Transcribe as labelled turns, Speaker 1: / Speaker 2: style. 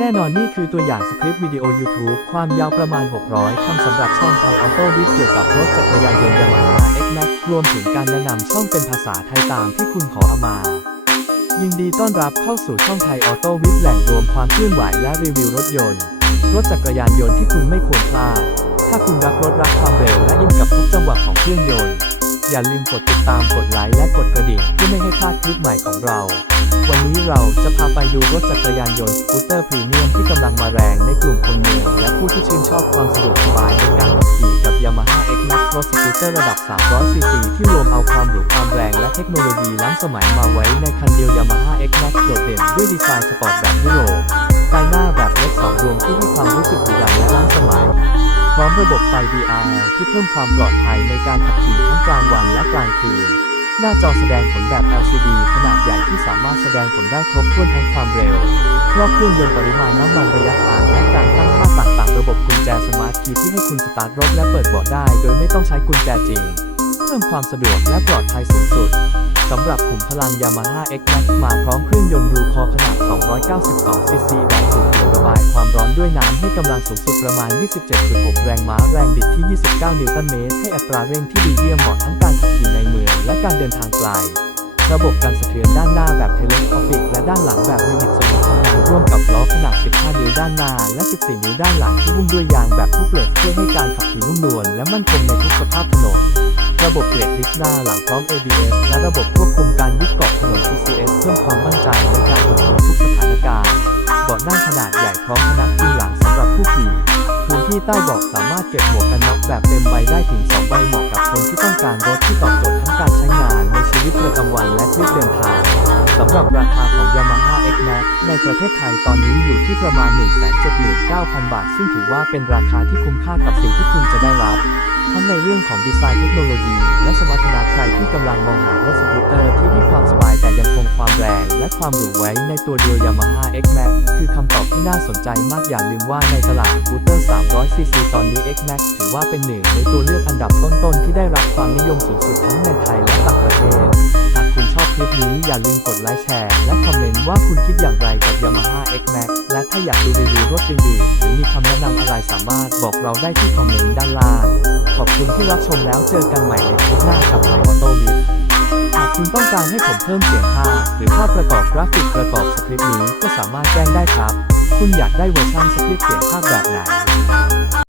Speaker 1: แน่นอนนี่คือตัวอย่างสคริปต์วิดีโอ YouTube ความยาวประมาณ 600 คำสำหรับช่องไทยออโต้วิดเกี่ยวกับรถจักรยานยนต์ยามาฮ่า X Max รวมถึงการแนะนำช่องเป็นภาษาไทยตามที่คุณขอเอามา ยินดีต้อนรับเข้าสู่ช่องไทยออโต้วิดแหล่งรวมความเคลื่อนไหวและรีวิวรถยนต์ รถจักรยานยนต์ที่คุณไม่ควรพลาด ถ้าคุณรักรถรักความเร็วและอินกับทุกจังหวะของเครื่องยนต์ อย่าลืมกดติดตามกดไลค์และกดกระดิ่งเพื่อไม่ให้พลาดคลิปใหม่ของเรา วันนี้เราจะพาไปดูรถจักรยานยนต์สกูตเตอร์พรีเมียมที่กำลังมาแรงในกลุ่มคนเมืองและผู้ที่ชื่นชอบความสะดวกสบายในการขับขี่กับ Yamaha X Max รถสกูตเตอร์ระดับ 300ซีซีที่รวมเอาความหรูความแรงและเทคโนโลยีล้ำสมัยมาไว้ในคันเดียว Yamaha X Max โดดเด่นด้วยดีไซน์สปอร์ตแบบยุโรปไฟหน้าแบบเล็กสองดวงที่ให้ความรู้สึกดุดันและล้ำสมัยพร้อมระบบไฟ DRL ที่เพิ่มความปลอดภัยในการขับขี่ทั้งกลางวันและกลางคืน หน้าจอแสดงผลแบบ LCD ขนาดใหญ่ที่สามารถแสดงผลได้ครบถ้วนทั้งความเร็วรอบเครื่องยนต์ปริมาณน้ำมันระยะทางและการตั้งค่าต่างๆ ระบบกุญแจสมาร์ทคีย์ที่ให้คุณสตาร์ทรถและเปิดเบาะได้ โดยไม่ต้องใช้กุญแจจริง เพิ่มความสะดวกและปลอดภัยสูง สำหรับขุมพลัง Yamaha X Max มาพร้อมเครื่องยนต์ดูคอขนาด 292 ซีซีแบบสูบเดี่ยวระบายความร้อนด้วยน้ำให้กำลังสูงสุดประมาณ 27.6 แรงม้าแรงบิดที่ 29 นิวตันเมตร ให้อัตราเร่งที่ดีเยี่ยมเหมาะทั้งการขับขี่ในเมืองและการเดินทางไกล ระบบการสะเทือนด้านหน้าแบบเทเลสโคปิกและด้านหลังแบบมินิสวิตทำงาน ร่วมกับล้อขนาด 15 นิ้วด้านหน้า และ 14 นิ้วด้านหลังที่หุ้มด้วยยางแบบทุกเลสเพื่อให้การขับขี่นุ่มนวลและมั่นคงในทุกสภาพถนน ระบบเบรกดิสหน้าหลังพร้อม ABS และระบบควบคุมการยึดเกาะถนน PCS เพิ่มความมั่นใจในการขับขี่ทุกสถานการณ์เบาะนั่งขนาดใหญ่พร้อมพนักพิงหลังสำหรับผู้ขี่พื้นที่ใต้เบาะสามารถเก็บหมวกกันน็อกแบบเต็มใบได้ถึง 2 ใบเหมาะกับคนที่ต้องการรถที่ตอบโจทย์ทั้งการใช้งานในชีวิตประจำวันและทริปเดินทางสำหรับราคาของ Yamaha X Max ในประเทศไทยตอนนี้อยู่ที่ประมาณ 179,000 บาท ซึ่งถือว่าเป็นราคาที่คุ้มค่ากับสิ่งที่คุณจะได้รับทั้งในเรื่องของดีไซน์เทคโนโลยี และสมรรถนะใครที่กำลังมองหารถสกูตเตอร์ที่ให้ความสบายแต่ยังคงความแรง และความหรูไว้ในตัวเดียว Yamaha X Max คือคำตอบที่น่าสนใจมากอย่าลืมว่าในตลาดสกูตเตอร์ 300ซีซีตอนนี้ X Max ถือว่าเป็นหนึ่งในตัวเลือกอันดับต้นๆ ที่ได้รับความนิยมสูงสุดทั้งในไทยและต่างประเทศ คลิปนี้อย่าลืมกดไลค์แชร์ และคอมเมนต์ว่าคุณคิดอย่างไรกับ Yamaha X Max และถ้าอยากดูรีวิวรถอื่นๆหรือมีคำแนะนำอะไรสามารถบอกเราได้ที่คอมเมนต์ด้านล่าง ขอบคุณที่รับชมแล้วเจอกันใหม่ในคลิปหน้ากับไมออโต้วิทหากคุณต้องการให้ผมเพิ่มเสียงภาพหรือภาพประกอบกราฟิกประกอบสคริปต์นี้ก็สามารถแจ้งได้ครับ คุณอยากได้เวอร์ชันสคริปต์เสียงภาพแบบไหน